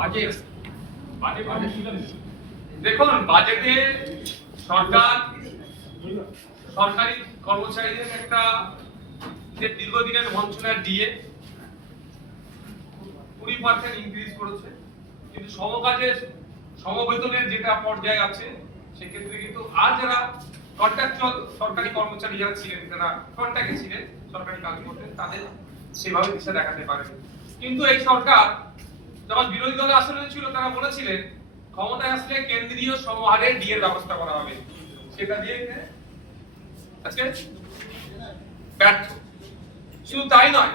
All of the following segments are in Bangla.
বাজেট বাজেট দেখুন, বাজেটে সরকার সরকারি কর্মচারীদের একটা যে দীর্ঘদিনের বঞ্চনার ডিএ 20% ইনক্রিজ করেছে, কিন্তু সমকাজের সমবেতনের যেটা পর্যায়ে আছে সেক্ষেত্রে কিন্তু আর যারা কন্ট্রাকচুয়াল সরকারি কর্মচারী যারা ছিলেন, যারা কন্ট্রাক্টে ছিলেন, সরকারি কাজ করতেন, তাদের সেভাবে দিশা দেখাতে পারে। কিন্তু এই সরকার যখন বিরোধী দলের আসনে ছিল, তারা বলেছিলেন ক্ষমতায় আসলে কেন্দ্রীয় সমহারে ডিএর ব্যবস্থা করা হবে, সেটা দিয়ে আজকে ব্যর্থ। শুধু তাই নয়,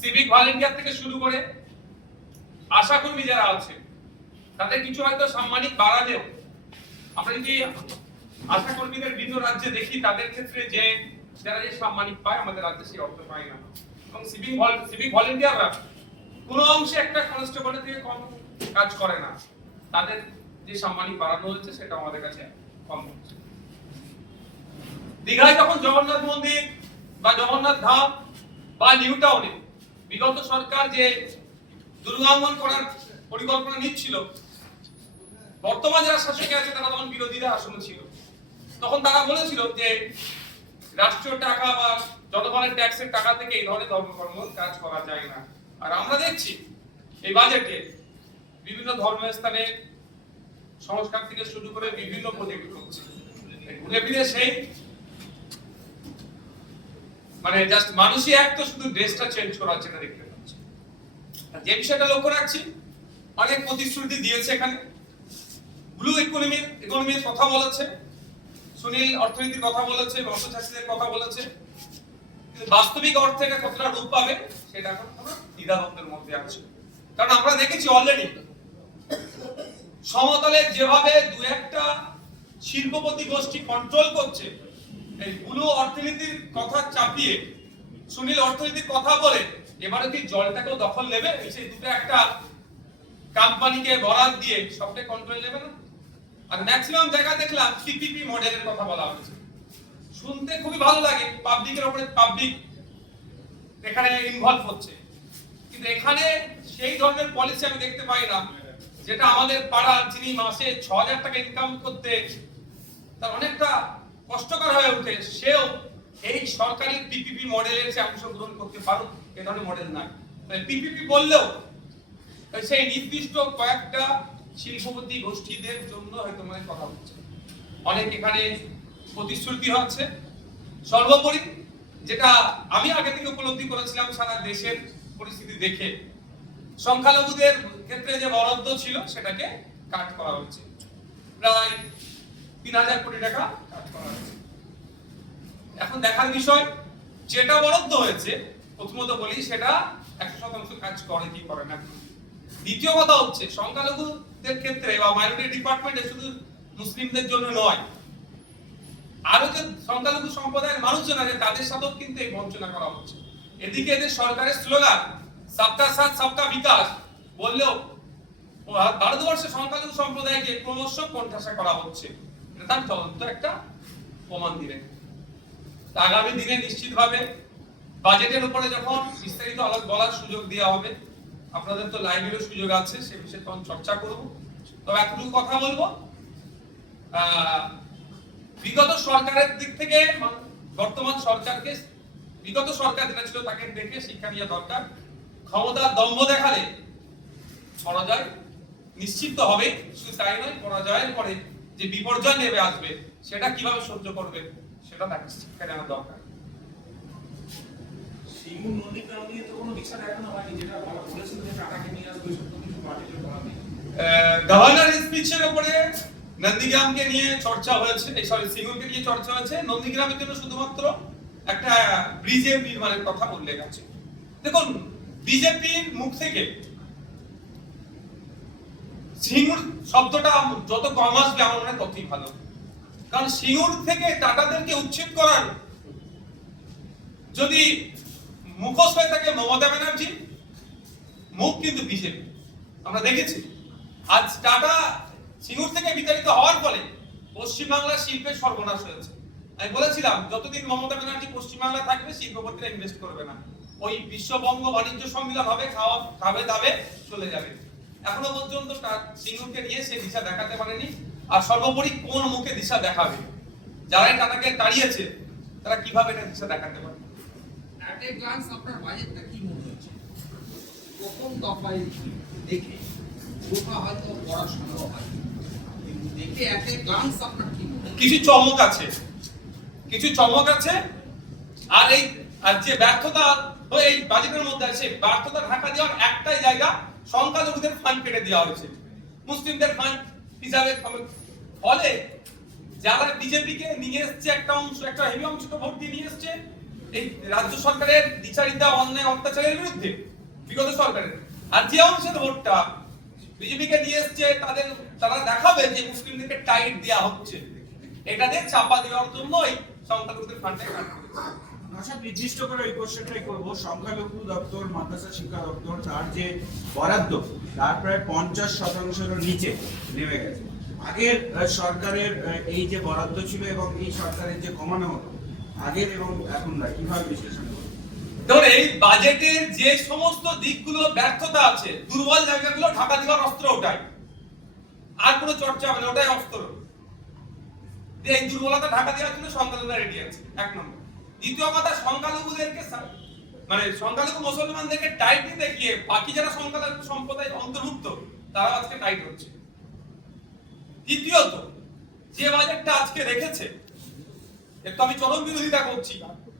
সিভিক ভলেন্টিয়ার থেকে শুরু করে আশাকর্মী যারা আছে তাদের কিছু হয়তো সাম্মানিক বাড়ালেও আমরা যদি আশাকর্মীদের বিভিন্ন রাজ্যে দেখি, তাদের ক্ষেত্রে যে যারা যে সাম্মানিক পায়, আমাদের রাজ্যে সেই অর্থ পায় না। এবং সিভিক ভলেন্টিয়াররা কোনো অংশে একটা কনস্টেবলের থেকে কম কাজ করে না, তাদের যে সাম্মানিক বাড়ানো হচ্ছে সেটা আমাদের কাছে কম হচ্ছে। দীঘায় যখন জগন্নাথ মন্দির বা জগন্নাথ ধাম বা নিউ টাউনে বিগত সরকার যে দুর্গাঙ্গন করার পরিকল্পনা নিচ্ছিল, বর্তমান যারা শাসকে আছে তারা তখন বিরোধীরা আসনে ছিল, তখন তারা বলেছিল যে রাষ্ট্রীয় টাকা বা জনগণের ট্যাক্সের টাকা থেকে এই ধরনের ধর্মকর্ম কাজ করা যায় না। আর আমরা দেখছি এই বাজেটে বিভিন্ন ধর্মস্থানে সংস্কার থেকে শুরু করে বিভিন্ন প্রজেক্ট হচ্ছে, ঘুরে ফিরে সেই মানে জাস্ট মানুষই এক তো শুধু ড্রেসটা চেঞ্জ করাচ্ছে না দেখতে পাচ্ছি। যে বিষয়টা লক্ষ্য রাখছি, অনেক প্রতিশ্রুতি দিয়েছে এখানে, ব্লু ইকোনমির কথা বলেছে, সুনীল অর্থনীতির কথা বলেছে, মৎস্যচাষীদের কথা বলেছে, কিন্তু বাস্তবিক অর্থে এটা কতটা রূপ পাবে সেটা এখন দ্বিধাদ্বন্দ্বের মধ্যে আছে। কারণ আমরা দেখেছি অলরেডি সমতলে যেভাবে দু একটা শিল্পপতি গোষ্ঠী কন্ট্রোল করছে, এই ব্লু অর্থনীতির কথা চাপিয়ে সুনীল অর্থনীতির কথা বলে এবারে কি জলটাকেও দখল নেবে, সেই দুটো একটা কোম্পানিকে বরাদ দিয়ে সবটাই কন্ট্রোল নেবে না। আর ম্যাক্সিমাম জায়গা দেখলাম পিপিপি মডেলের কথা বলা হচ্ছে, শুনতে খুবই ভালো লাগে, পাবলিকের উপরে পাবলিক এখানে ইনভলভ হচ্ছে, কিন্তু এখানে সেই ধরনের পলিসি আমি দেখতে পাই না, যেটা আমাদের পাড়ার যিনি মাসে ৬০০০ টাকা ইনকাম করতে তার অনেকটা কষ্টকর হয়ে ওঠে, সেও এই সরকারি পিপিপি মডেলের যে অংশগ্রহণ করতে পারুক, এই ধরনের মডেল নাই। পিপিপি বললেও সেই নির্দিষ্ট কয়েকটা শিল্পপতি গোষ্ঠীদের জন্য হয়তো মানে কথা হচ্ছে, অনেক এখানে প্রতিশ্রুতি হচ্ছে। সর্বোপরি যেটা আমি আগে থেকে উপলব্ধি করেছিলাম সারা দেশের পরিস্থিতি দেখে, সংখ্যালঘুদের ক্ষেত্রে যে বরাদ্দ ছিল সেটাকে কাট করা হচ্ছে, প্রায় ৩০০০ কোটি টাকা কাট করা হয়েছে। এখন দেখার বিষয়, যেটা বরাদ্দ হয়েছে প্রথমত বলি সেটা ১০০% কাজ করে কি করে না। দ্বিতীয় কথা হচ্ছে, সংখ্যালঘুদের ক্ষেত্রে বা মাইনরিটি ডিপার্টমেন্টে শুধু মুসলিমদের জন্য নয়, আরো যে সংখ্যালঘু সম্প্রদায়ের মানুষজন আছে তাদের সাথেও কিন্তু এই বঞ্চনা করা হচ্ছে। এদিকে এদের সরকারের স্লোগান সবকা সাথ সবকা বিকাশ বললেও ভারতবর্ষের সংখ্যালঘু সম্প্রদায়কে ক্রমশ কোণঠাসা করা হচ্ছে, এটা তার জ্বলন্ত একটা প্রমাণ দিলেন। আগামী দিনে নিশ্চিতভাবে বাজেটের উপরে যখন বিস্তারিত আলোচনা বলার সুযোগ দেওয়া হবে, আপনাদের তো লাইভেরও সুযোগ আছে, সে বিষয়ে তখন চর্চা করব। তবে এতটুকু কথা বলবো, বিগত সরকারের দিক থেকে বর্তমান সরকারকে, বিগত সরকার যেটা ছিল তাকে দেখে শিক্ষা নেওয়া দরকার। ক্ষমতার দম্ভ দেখালে পরাজয় নিশ্চিত হবে, শুধু তাই নয়, পরাজয়ের পরে যে বিপর্যয় নেমে আসবে সেটা কিভাবে সহ্য করবে সেটা তাকে শিক্ষা নেওয়া দরকার। গভর্নর স্পিচের উপরে নন্দীগ্রামকে নিয়ে চর্চা হয়েছে, সিঙ্গুরকে নিয়ে চর্চা হয়েছে, নন্দীগ্রামের জন্য শুধুমাত্র একটা ব্রিজের নির্মাণের কথা উল্লেখ আছে। দেখুন, বিজেপির মুখ থেকে সিঙ্গুর শব্দটা যত কম আসবে আমার মনে হয় ততই ভালো, কারণ সিঙ্গুর থেকে টাটাদেরকে উচ্ছেদ করার যদি মুখোশ হয়ে থাকে মমতা ব্যানার্জি, মুখ কিন্তু বিজেপি। আমরা দেখেছি আজ টাটা সিঙ্গুর থেকে বিতাড়িত হওয়ার ফলে পশ্চিমবাংলার শিল্পের সর্বনাশ হয়েছে। আমি বলেছিলাম যতদিন মমতা ব্যানার্জি পশ্চিমবাংলা থাকবে শিল্পপতিরা ইনভেস্ট করবে না, ওই বিশ্ববঙ্গ বাণিজ্য সম্মেলন হবে, খাবে দাবে চলে যাবে। এখনো পর্যন্ত তার সিঙ্গুরকে নিয়ে সে দিশা দেখাতে পারেনি। আর সর্বোপরি কোন মুখে দিশা দেখাবে? যারা টাটাকে তাড়িয়েছে তারা কিভাবে এটা দিশা দেখাতে পারে? অ্যাট এ গ্লান্স আপনার বাজেটটা কি মনে হচ্ছে? প্রথম দফায় দেখে ওটা হয়তো পড়া সম্ভব হয়, কিন্তু দেখে অ্যাট এ গ্লান্স আপনার কি মনে হচ্ছে? কিছু চমক আছে, কিছু চমক আছে। আর এই আর যে ব্যর্থতা এই বাজেটের মধ্যে আছে, ব্যর্থতা ঢাকা দেওয়ার একটাই জায়গা, সংখ্যালঘুদের ফান্ড কেটে দেওয়া হয়েছে, মুসলিমদের ফান্ড হিসাবে। ফলে যারা বিজেপিকে নিয়ে এসছে একটা অংশ, একটা হেভি অংশ তো ভোট দিয়ে নিয়ে এসছে এই রাজ্য সরকারের দ্বিচারিতা, অন্যায়, অত্যাচারের বিরুদ্ধে বিগত সরকারের। আর যে অংশের ভোটটা বিজেপিকে নিয়ে এসছে তারা দেখাবে যে মুসলিমদেরকে টাইট দেওয়া হচ্ছে, এটা দিয়ে চাপা দেওয়ার জন্য এই সংখ্যালঘুদের ফান্ডে কাট করেছে। আচ্ছা, নির্দিষ্ট করে এই কোশ্চেনটাই করব। সংখ্যালঘু দপ্তর, মাদ্রাসা শিক্ষা দপ্তর, তার যে বরাদ্দ তার প্রায় 50%-এরও নিচে নেমে গেছে। আগের সরকারের এই যে বরাদ্দ ছিল এবং এই সরকারের যে কমানো হলো, আগের এবং এখনকার কিভাবে বিশ্লেষণ করব? ধর এই বাজেটের যে সমস্ত দিকগুলো ব্যর্থতা আছে, দুর্বল জায়গাগুলো ঢাকা দেওয়ার অস্ত্র ওটাই, আর কোনো চর্চা হবে না, ওটাই অস্ত্র। এই দুর্বলতা ঢাকা দেওয়ার জন্য সংখ্যালঘুরা রেডি আছে, এক নম্বর। দ্বিতীয় কথা, সংখ্যালঘুদেরকে মানে সংখ্যালঘু মুসলমানদেরকে টাইট দিতে গিয়ে বাকি যারা সংখ্যালঘু সম্প্রদায়ের অন্তর্ভুক্ত তারা আজকে টাইট হচ্ছে। তৃতীয়ত, যে বাজেটটা আজকে রেখেছে একটু আমি চরম বিরোধিতা করছি,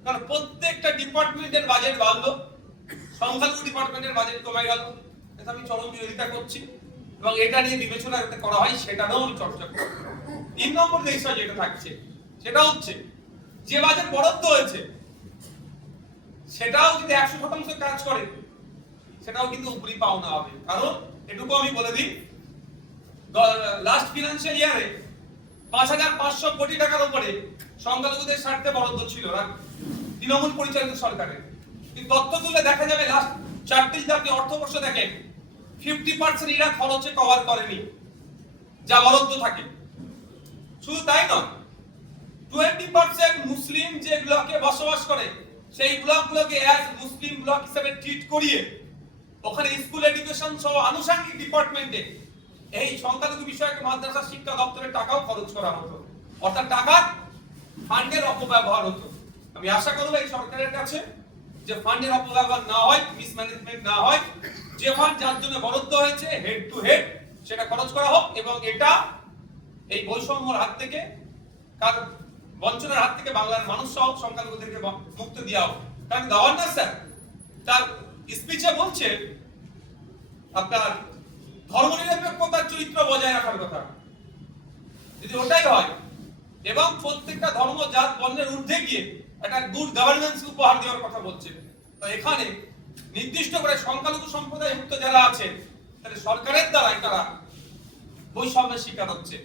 কারণ প্রত্যেকটা ডিপার্টমেন্টের বাজেট বাড়লো, সংখ্যালঘু ডিপার্টমেন্টের বাজেট কমে গেল, এটা আমি চরম বিরোধিতা করছি এবং এটা নিয়ে বিবেচনা যাতে করা হয় সেটারও আমি চর্চা করব। 3 নম্বর বিষয় যেটা থাকছে সেটা হচ্ছে যে বাজেট বরাদ্দ হয়েছে সেটাও যদি 100% কাজ করে সেটাও কিন্তু উপরি পাওনা হবে। কারণ এটুকু আমি বলে দিই, লাস্ট ফিনান্সিয়াল ইয়ারে 5500 কোটি টাকার উপরে সংখ্যালঘুদের স্বার্থে বরাদ্দ ছিল তৃণমূল পরিচালিত সরকারের। কিন্তু তথ্য তুলে দেখা যাবে লাস্ট 4টি আপনি অর্থবর্ষ দেখেন 50% এরা খরচে কভার করেনি যা বরাদ্দ থাকে। শুধু তাই নয়, 20% মুসলিম যে ব্লকে বসবাস করে সেই ব্লকগুলোকে অ্যাজ মুসলিম ব্লক হিসেবে ট্রিট করিয়ে ওখানে স্কুল এডুকেশন সহ আনুষঙ্গিক ডিপার্টমেন্টে এই সংখ্যালঘু বিষয়ক মাদ্রাসা শিক্ষা দপ্তরের টাকাও খরচ করা হতো, অর্থাৎ টাকার ফান্ডের অপব্যবহার হতো। আমি আশা করব এই সরকারের কাছে যে ফান্ডের অপব্যবহার না হয়, মিসম্যানেজমেন্ট না হয়, যে ফান্ড যার জন্য বরাদ্দ হয়েছে হেড টু হেড সেটা খরচ করা হোক এবং এটা এই বৈষম্যের হাত থেকে, বঞ্চনার হাত থেকে বাংলার মানুষ সহ সংখ্যালঘুদেরকে মুক্ত দেওয়া হোক। কারণ গভর্নর স্যার তার স্পিচে বলছে আপনার ধর্মনিরপেক্ষতার চরিত্র বজায় রাখার কথা। যদি ওটাই হয় এবং প্রত্যেকটা ধর্ম, জাত, বর্ণের ঊর্ধ্বে গিয়ে একটা গুড গভর্নেন্স উপহার দেওয়ার কথা বলছে, তো এখানে নির্দিষ্ট করে সংখ্যালঘু সম্প্রদায় মুক্ত যারা আছে তাহলে সরকারের দ্বারাই তারা বৈষম্যের শিকার হচ্ছে।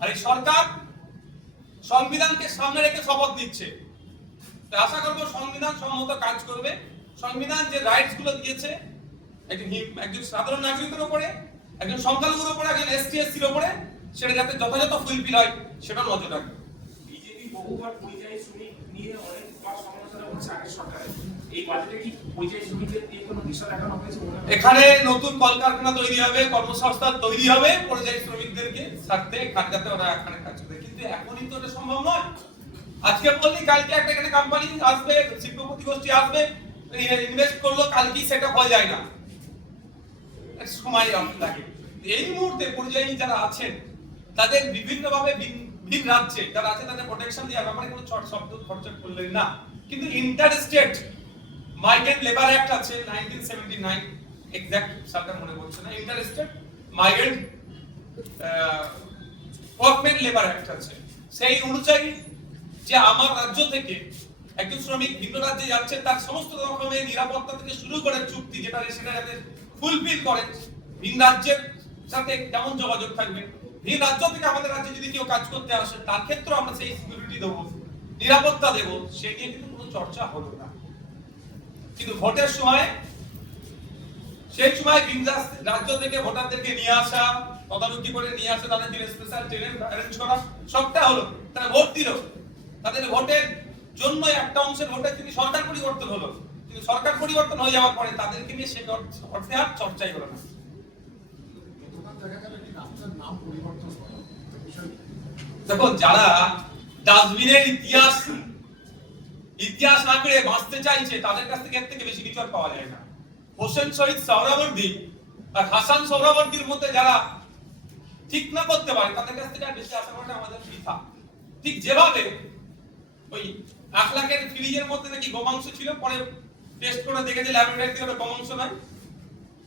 আর এই সরকার সংবিধানকে সামনে রেখে শপথ নিচ্ছে, আশা করবো সংবিধান সম্মত কাজ করবে। সংবিধান যে রাইটস গুলো দিয়েছে একজন সাধারণ নাগরিকের উপরে, একজন সংখ্যালঘুর উপরে, একজন এসটি এসসির উপরে, সেটা যাতে যথাযথ ফুলফিল হয় সেটা নজর রাখবে। বিজেপি বহুবার পরিযায়ী শ্রমিক নিয়ে অনেক সমালোচনা করছে আগের সরকারে, এই বাজেটে কি পরিযায়ী শ্রমিকদের দিয়ে কোনো দিশা দেখানো হয়েছে? এখানে নতুন কলকারখানা তৈরি হবে, কর্মসংস্থান তৈরি হবে পরিযায়ী শ্রমিকদেরকে ছাড়তে, যাতে ওরা এখানে কাজ করে, কিন্তু এখনই তো এটা সম্ভব নয়। আজকে বললি কালকে একটা এখানে কোম্পানি আসবে, শিল্পপতি গোষ্ঠী আসবে, ইনভেস্ট করলো, কালকেই সেটা হয়ে যায় না, সময় লাগে। এই মুহূর্তে পরিযায়ী যারা আছেন তাদের বিভিন্নভাবে ভিন রাজ্যে যারা আছে তাদের প্রোটেকশন দেওয়ার ব্যাপারে কোনো শব্দ খরচা করলেন না। কিন্তু inter state migrant labour act আছে 1979, এক্সাক্ট সালটা মনে পড়ছে না, inter state migrant workman labour act আছে। সেই অনুযায়ী যে আমার রাজ্য থেকে একজন শ্রমিক ভিন্ন রাজ্যে যাচ্ছে তার সমস্ত রকমের নিরাপত্তা থেকে শুরু করে চুক্তি যেটা সেটা যাতে ফুলফিল করে, ভিন রাজ্যের সাথে কেমন যোগাযোগ থাকবে, ভিন রাজ্য থেকে আমাদের রাজ্যে যদি কেউ কাজ করতে আসে তার ক্ষেত্রে আমরা সেই সিকিউরিটি দেবো, নিরাপত্তা দেবো, সে নিয়ে কিন্তু কোনো চর্চা হলো না। কিন্তু ভোটের সময় সেই সময় ভিন রাজ্য থেকে ভোটারদেরকে নিয়ে আসা, তদারকি করে নিয়ে আসা, তাদের জন্য স্পেশাল ট্রেন অ্যারেঞ্জ করা, সবটা হলো, তারা ভোট দিল, তাদের ভোটের জন্য একটা অংশের ভোটের যদি সরকার পরিবর্তন হলো, কিন্তু সরকার পরিবর্তন হয়ে যাওয়ার পরে তাদেরকে নিয়ে সে অর্থে আর চর্চাই হলো না। দেখা গেল কি রাস্তার নাম পরিবর্তন করা বিষয় দেখুন, যারা ডাস্টবিনের ইতিহাস না করে বাঁচতে চাইছে তাদের কাছ থেকে এর থেকে বেশি কিছু আর পাওয়া যায় না। হোসেন শহীদ সোহরাওয়ার্দী আর হাসান সোহরাওয়ার্দীর মধ্যে যারা ঠিক না করতে পারে তাদের কাছ থেকে আর বেশি আশা করাটা আমাদের বৃথা। ঠিক যেভাবে ওই 1 লাখের ফ্রিজের মধ্যে নাকি গোমাংস ছিল, পরে টেস্ট করে দেখে যে ল্যাবরেটরিতে ওটা গোমাংস নয়,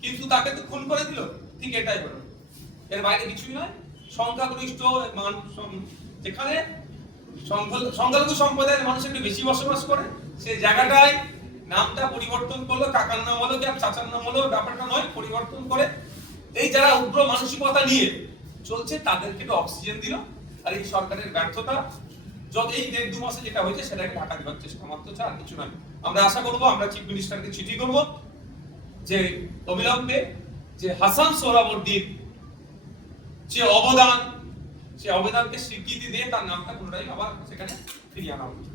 কিন্তু তাকে তো খুন করে দিল, ঠিক এটাই হলো। এর বাইরে কিছুই নয়। সংখ্যাগরিষ্ঠ যেখানে সংখ্যালঘু সম্প্রদায়ের মানুষ একটু বেশি বসবাস করে, সেই জায়গাটায় নামটা পরিবর্তন করলো, কাকার নাম হলো কি চাচার নাম হলো, ব্যাপারটা নয়, পরিবর্তন করে এই যারা উগ্র মানসিকতা নিয়ে চলছে তাদেরকে একটু অক্সিজেন দিল। আর এই সরকারের ব্যর্থতা যত এই 1.5-2 মাসে যেটা হয়েছে সেটাকে ঢাকা দেওয়ার চেষ্টা মাত্র, আর কিছু নয়। আমরা আশা করবো, আমরা চিফ মিনিস্টারকে চিঠি করব যে অবিলম্বে যে হাসান সোহরাওয়ার্দীর যে অবদান, সে অবদানকে স্বীকৃতি দিয়ে তার নামটা পুনরায় আবার সেখানে ফিরিয়ে আনা উচিত।